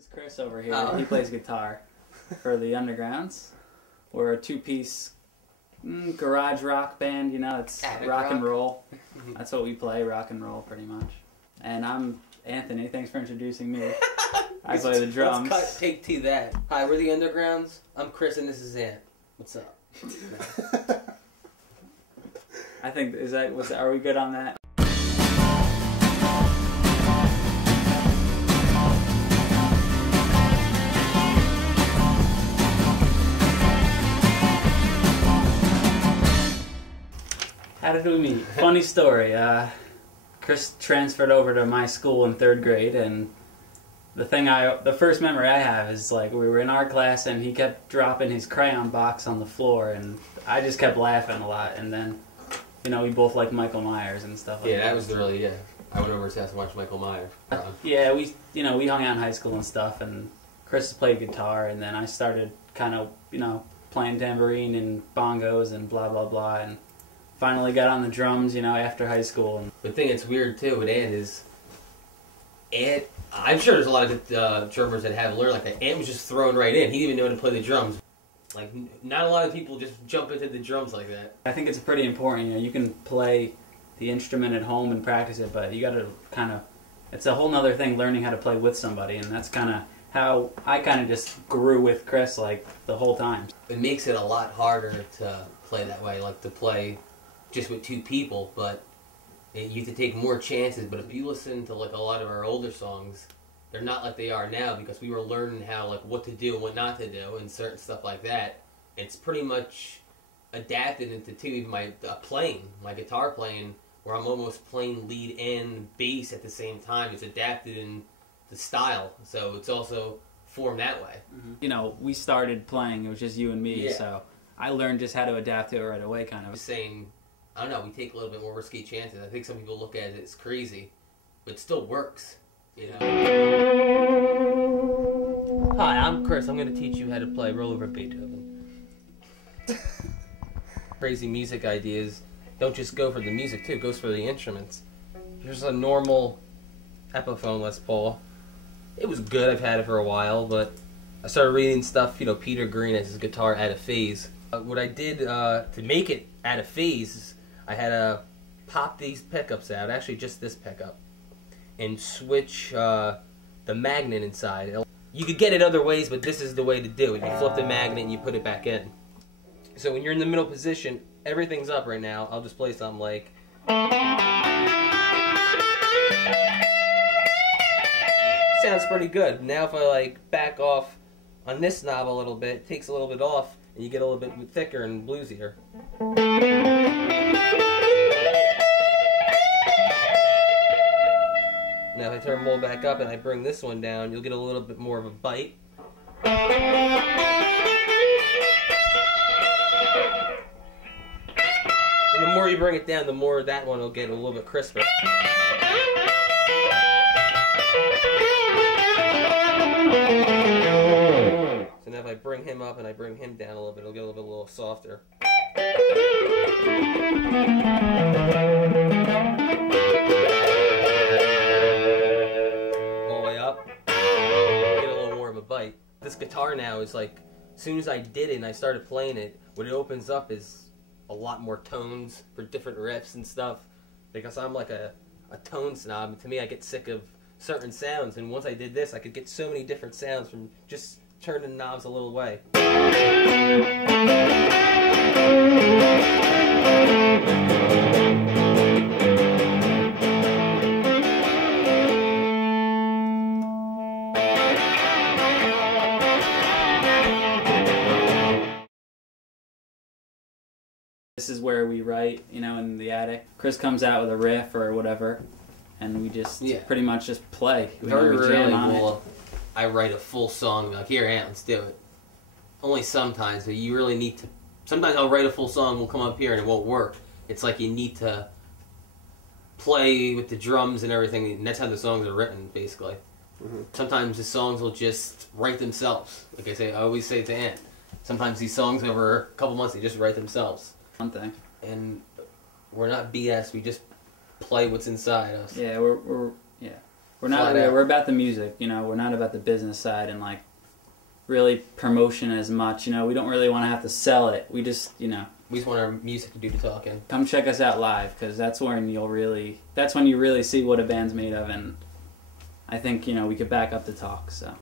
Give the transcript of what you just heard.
This is Chris over here. He plays guitar for the Undergrounds. We're a two-piece garage rock band, you know, it's rock and roll. That's what we play, rock and roll pretty much. And I'm Anthony, thanks for introducing me. I play the drums. Let's take to that. Hi, we're the Undergrounds. I'm Chris and this is Ant. What's up? I think, are we good on that? How did we meet? Funny story. Chris transferred over to my school in 3rd grade, and the first memory I have is like we were in art class and he kept dropping his crayon box on the floor, and I just kept laughing a lot. And then, you know, we both like Michael Myers and stuff. Yeah, that was really I went over his house to watch Michael Myers. Yeah, we hung out in high school and stuff, and Chris played guitar, and then I started kind of playing tambourine and bongos and blah blah blah, and finally got on the drums, after high school. And the thing that's weird too with Ant is, I'm sure there's a lot of drummers that have learned like that. Ant was just thrown right in. He didn't even know how to play the drums. Like, not a lot of people just jump into the drums like that. I think it's pretty important. You can play the instrument at home and practice it, but you got to it's a whole nother thing learning how to play with somebody, and that's kind of how I kind of just grew with Chris like the whole time. It makes it a lot harder to play that way, like to play just with 2 people, but you have to take more chances. But if you listen to like a lot of our older songs, they're not like they are now because we were learning how what to do and what not to do and certain stuff like that. It's pretty much adapted into even my playing, my guitar playing, where I'm almost playing lead and bass at the same time. It's adapted in the style, so it's also formed that way. Mm-hmm. We started playing, it was just you and me, so I learned just how to adapt to it right away, kind of. Saying, I don't know, we take a little bit more risky chances. I think some people look at it as crazy, but it still works, Hi, I'm Chris. I'm going to teach you how to play Roll Over Beethoven. Crazy music ideas don't just go for the music, too. It goes for the instruments. Here's a normal Epiphone Les Paul. It was good. I've had it for a while, but I started reading stuff, Peter Green has his guitar out of phase. What I did to make it out of phase is I had to pop these pickups out, actually just this pickup, and switch the magnet inside. You could get it other ways, but this is the way to do it. You flip the magnet and you put it back in. So when you're in the middle position, everything's up right now. I'll just play something like... Sounds pretty good. Now if I back off on this knob a little bit, it takes a little bit off, and you get a little bit thicker and bluesier. Now if I turn them all back up and I bring this one down, you'll get a little bit more of a bite. And the more you bring it down, the more that one will get a little bit crisper. So now if I bring him up and I bring him down a little bit, it'll get a little softer. All the way up, get a little more of a bite. This guitar now is as soon as I did it and I started playing it, what it opens up is a lot more tones for different riffs and stuff. Because I'm like a tone snob, and to me I get sick of certain sounds, and once I did this I could get so many different sounds from just turning knobs a little way. This is where we write, in the attic. Chris comes out with a riff or whatever, and we just pretty much just play. Very rarely I write a full song, like, here, Ant, let's do it. Only sometimes, but you really need to... Sometimes I'll write a full song, we'll come up here, and it won't work. It's like you need to play with the drums and everything, and that's how the songs are written, basically. Sometimes the songs will just write themselves. Like I always say to Ant, sometimes these songs over a couple months, they just write themselves. One thing. And we're not BS, we just play what's inside us. Yeah, We're not. Flat out. We're about the music. You know, we're not about the business side and like really promotion as much. You know, we don't really want to have to sell it. We just, you know, We just want our music to do the talking. come check us out live because that's when you really see what a band's made of, and I think, you know, we could back up the talk. So.